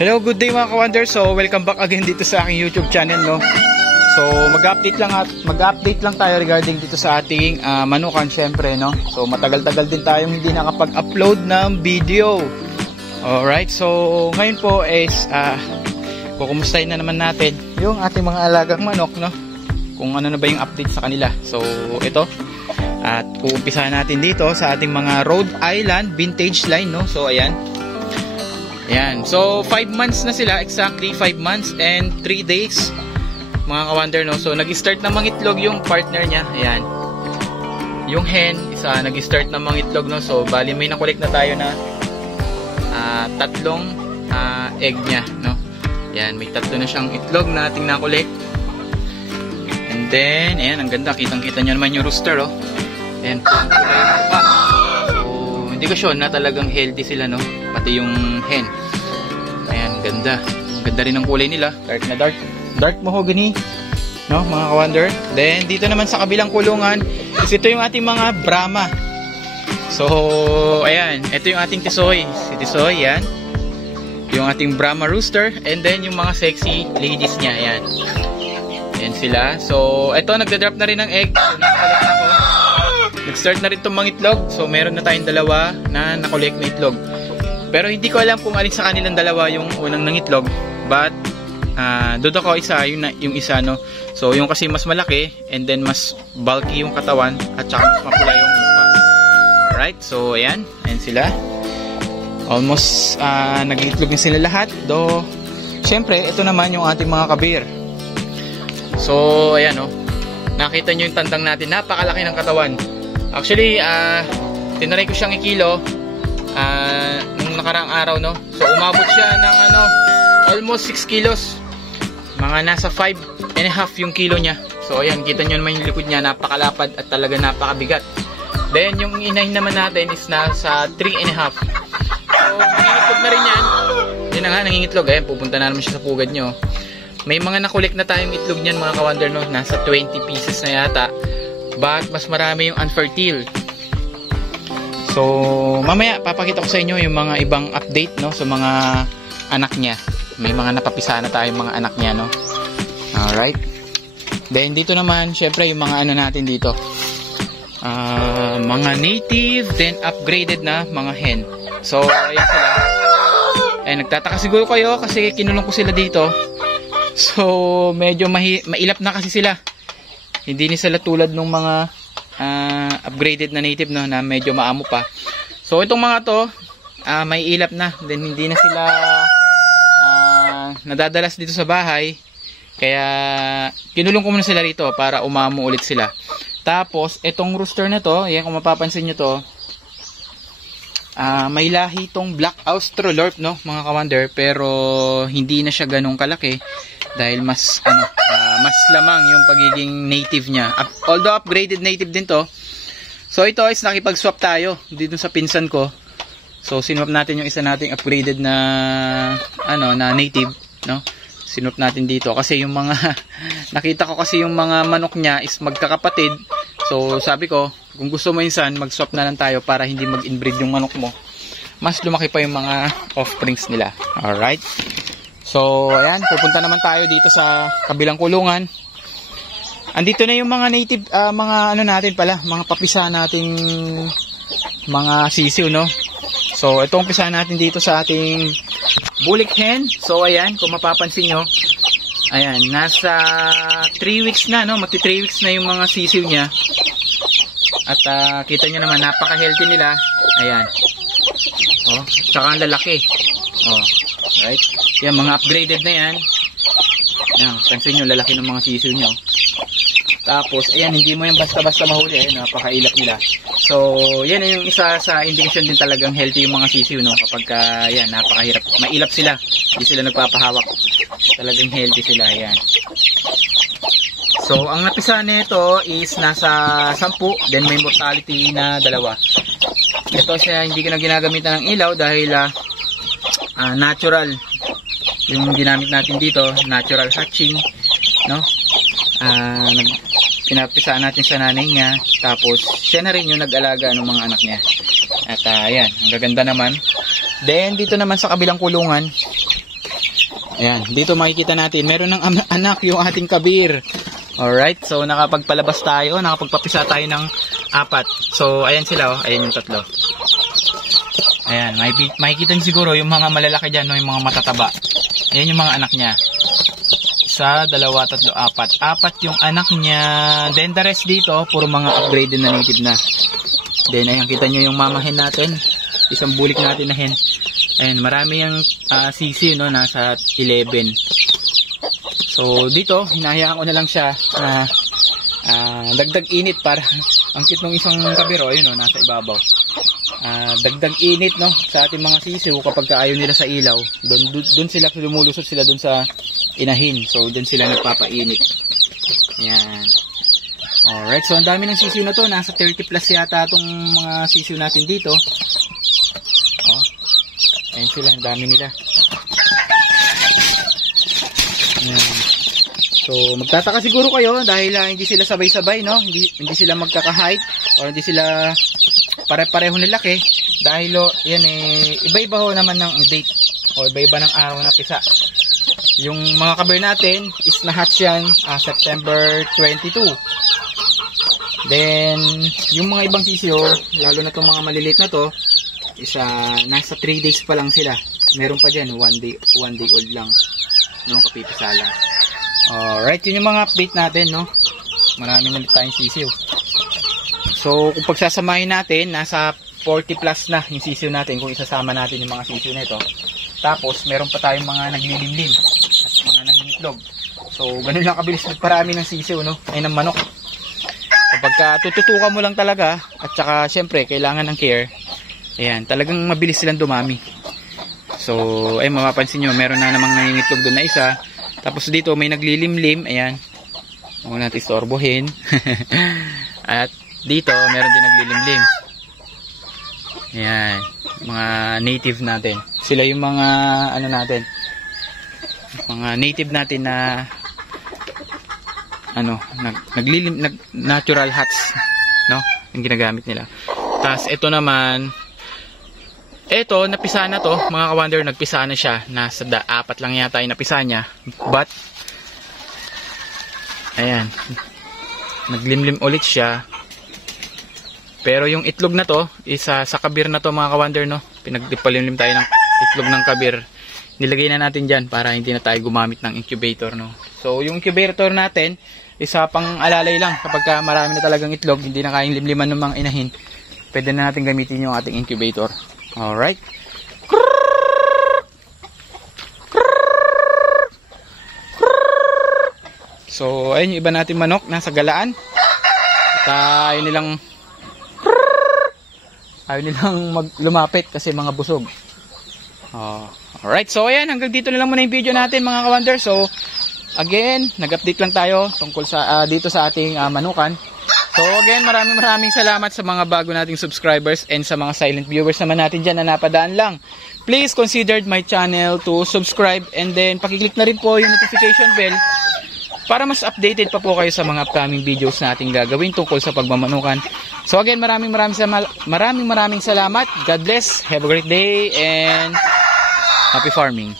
Hello, good day mga ka-wonder. So, welcome back again dito sa aking YouTube channel, no. So, mag-update lang tayo regarding dito sa ating manukan, syempre, no. So, matagal-tagal din tayong hindi nakapag-upload ng video. Alright, so ngayon po is kukumustahin na naman natin yung ating mga alagang manok, no. Kung ano na ba yung update sa kanila. So, ito. At uumpisahan natin dito sa ating mga Rhode Island vintage line, no. So, ayan. Ayan. So, 5 months na sila. Exactly 5 months and 3 days. Mga ka-wonder, no. So, nag-start na mangitlog yung partner niya. Ayan. Yung hen, isa nag-start na mangitlog, no. So, bali may nakulik na tayo na tatlong egg niya, no. Ayan. May tatlo na siyang itlog na ating nakulik. And then, ayan. Ang ganda. Kitang-kita nyo naman yung rooster, oh. Ayan. So, hindi ko sure na talagang healthy sila, no. Pati yung hen. Ayan, ganda. Ganda rin ang kulay nila. Dark na dark. Dark mahogany. No, mga ka-wonder. Then, dito naman sa kabilang kulungan, is ito yung ating mga Brahma. So, ayan. Ito yung ating Tisoy. Si Tisoy, yan. Yung ating Brahma rooster. And then, yung mga sexy ladies niya. Ayan. Ayan sila. So, ito, nagda-drop na rin ng egg. So, nakakolect na ko. Nag-start na rin itong mangitlog. So, meron na tayong dalawa na nakolect na itlog. Pero hindi ko alam kung alin sa kanilang dalawa yung unang nangitlog. But, doon ako isa, yung isa, no. So, yung kasi mas malaki, and then mas bulky yung katawan, at saka mas mapula yung mukha. Alright, so, ayan. Ayan sila. Almost, nag-itlog na sila lahat. Do, syempre, ito naman yung ating mga kabir. So, ayan, no. Nakita nyo yung tandang natin. Napakalaki ng katawan. Actually, tinaray ko siyang ikilo. Nung nakarang araw, no. So umabot siya ng almost 6 kilos. Mga nasa 5.5 yung kilo niya. So ayan, kita nyo naman yung likod niya, napakalapad at talaga napakabigat. Then yung inahin naman natin is nasa 3.5. So nangingitlog na rin yan. Yun na nga, nangingitlog. Ayan, pupunta na naman siya sa pugad nyo. May mga nakulik na tayong itlog niyan, mga ka-wonder, no. Nasa 20 pieces na yata. But mas marami yung unfertile. So, mamaya papakita ko sa inyo yung mga ibang update, no, sa mga anak niya. May mga napapisa na tayong mga anak niya, no. Alright. Then, dito naman, syempre, yung mga ano natin dito. Mga native, then upgraded na mga hen. So, ayan sila. Eh, nagtataka siguro kayo kasi kinulong ko sila dito. So, medyo mailap na kasi sila. Hindi ni sila tulad ng mga upgraded na native, no, na medyo maamo pa. So itong mga to may ilap na, then hindi na sila nadadalas dito sa bahay, kaya kinulong ko muna sila rito para umamo ulit sila. Tapos itong rooster na to, yan, kung mapapansin nyo to, may lahi tong Black Australorp, no, mga ka-wonder, pero hindi na siya ganong kalaki dahil mas mas lamang yung pagiging native niya. Although upgraded native din to. So ito is nakipag-swap tayo dito sa pinsan ko. So sinwap natin yung isa nating upgraded na na native, no. Sinwap natin dito kasi yung mga nakita ko kasi yung mga manok niya is magkakapatid. So sabi ko, kung gusto mo insan, mag-swap na lang tayo para hindi mag-inbreed yung manok mo. Mas lumaki pa yung mga offsprings nila. Alright. So, ayan, pupunta naman tayo dito sa kabilang kulungan. Andito na yung mga native, mga natin pala, mga papisa nating mga sisiw, no? So, ito umpisa natin dito sa ating bulik hen. So, ayan, kung mapapansin nyo, ayan, nasa 3 weeks na, no? Magti 3 weeks na yung mga sisiw niya. At kita nyo naman, napaka-healthy nila. Ayan. Oh, tsaka ang lalaki. Oh, right? Yan, mga upgraded na yan. Yan, pansin nyo, lalaki ng mga sisiw nyo. Tapos, ayan, hindi mo yan basta-basta mahuli. Ayan, napakailap nila. So, yan yung isa sa indication din talagang healthy yung mga sisiw, no? Kapag, yan, napakahirap. Mailap sila. Hindi sila nagpapahawak. Talagang healthy sila, yan. So, ang napisa nito is nasa 10, then may mortality na 2. Ito siya, hindi ko na ginagamitan ng ilaw dahil natural yung ginamit natin dito, natural hatching, no. Pinapisaan natin sa nanay niya, tapos siya na rin yung nag-alaga ng mga anak niya. At ayan, ang gaganda naman. Then dito naman sa kabilang kulungan, Ayan, dito makikita natin, meron ng anak yung ating kabir. Alright, so nakapagpalabas tayo, nakapagpapisa tayo ng 4. So, ayan sila, oh. Ayan yung 3. Ayan, makikita nyo siguro yung mga malalaki dyan, no? Yung mga matataba. Ayan yung mga anak niya. 1, 2, 3, 4. 4 yung anak niya. Then the rest dito, puro mga upgraded na native na. Then, ayan, kita nyo yung mama hen natin. Isang bulik natin na hen. Ayan, marami yung sisi, no? Nasa 11. So, dito, hinahayaan ko na lang siya na dagdag init para ang cute ng isang kabiro, ayun, no? Nasa ibabaw. Dagdag init, no? Sa ating mga sisiw kapag ayaw nila sa ilaw. Doon sila lumulusot sila doon sa inahin. So, doon sila nagpapainit. Ayan. Alright, so ang dami ng sisiw na to. Nasa 30 plus yata itong mga sisiw natin dito. Oh. Ayan sila, ang dami nila. Ayan. So, magtataka siguro kayo dahil hindi sila sabay-sabay, no? Hindi sila magkaka-height or hindi sila pare-pareho na laki dahil yan iba-iba ho naman ng date o iba-iba ng araw na pisa. Yung mga kabir natin is na-hatch yan September 22. Then, yung mga ibang sisiyo, lalo na itong mga maliliit na to, is nasa 3 days pa lang sila. Meron pa dyan, 1 day old lang. No, kapipisa lang. Alright, yun yung mga update natin, no? Marami na tayong sisiyo. So, kung pagsasamahin natin, nasa 40 plus na yung sisiyo natin kung isasama natin yung mga sisiyo na ito. Tapos, meron pa tayong mga naglilimlim at mga nangingitlog. So, ganun lang kabilis nagparami ng sisiyo, no? Ay, ng manok. Kapag tututukan mo lang talaga, at saka, syempre, kailangan ng care, ayan, talagang mabilis silang dumami. So, ay, mapapansin nyo, meron na namang nangingitlog doon na isa. Tapos dito, may naglilimlim, ayan. Huwag natin istorbohin. At dito, meron din naglilimlim. Ayan. Mga native natin. Sila yung mga, ano natin, mga native natin na, ano, natural huts, no? Yung ginagamit nila. Tapos, ito naman, ito, napisa na to, mga ka-wonder, nagpisa na siya. Nasa 4 lang yata yung napisa niya. But, ayan, naglimlim ulit siya. Pero yung itlog na to, isa sa kabir na to, mga ka-wonder, no? Pinagpalimlim tayo ng itlog ng kabir. Nilagay na natin dyan para hindi na tayo gumamit ng incubator, no? So, yung incubator natin, isa pang alalay lang. Kapag marami na talagang itlog, hindi na kayang limliman ng mga inahin, pwede na natin gamitin yung ating incubator. Alright. So, ayun yung iba natin manok. Nasa galaan. At ayaw nilang lumapit kasi mga busog. Alright. So, ayan. Hanggang dito na lang muna yung video natin, mga ka-wonder. So, again, nag-update lang tayo tungkol sa dito sa ating manukan. So again, maraming salamat sa mga bago nating subscribers and sa mga silent viewers naman natin dyan na napadaan lang. Please consider my channel to subscribe and then pakiclick na rin po yung notification bell para mas updated pa po kayo sa mga upcoming videos na ating gagawin tungkol sa pagmamanukan. So again, maraming salamat. God bless, have a great day and happy farming.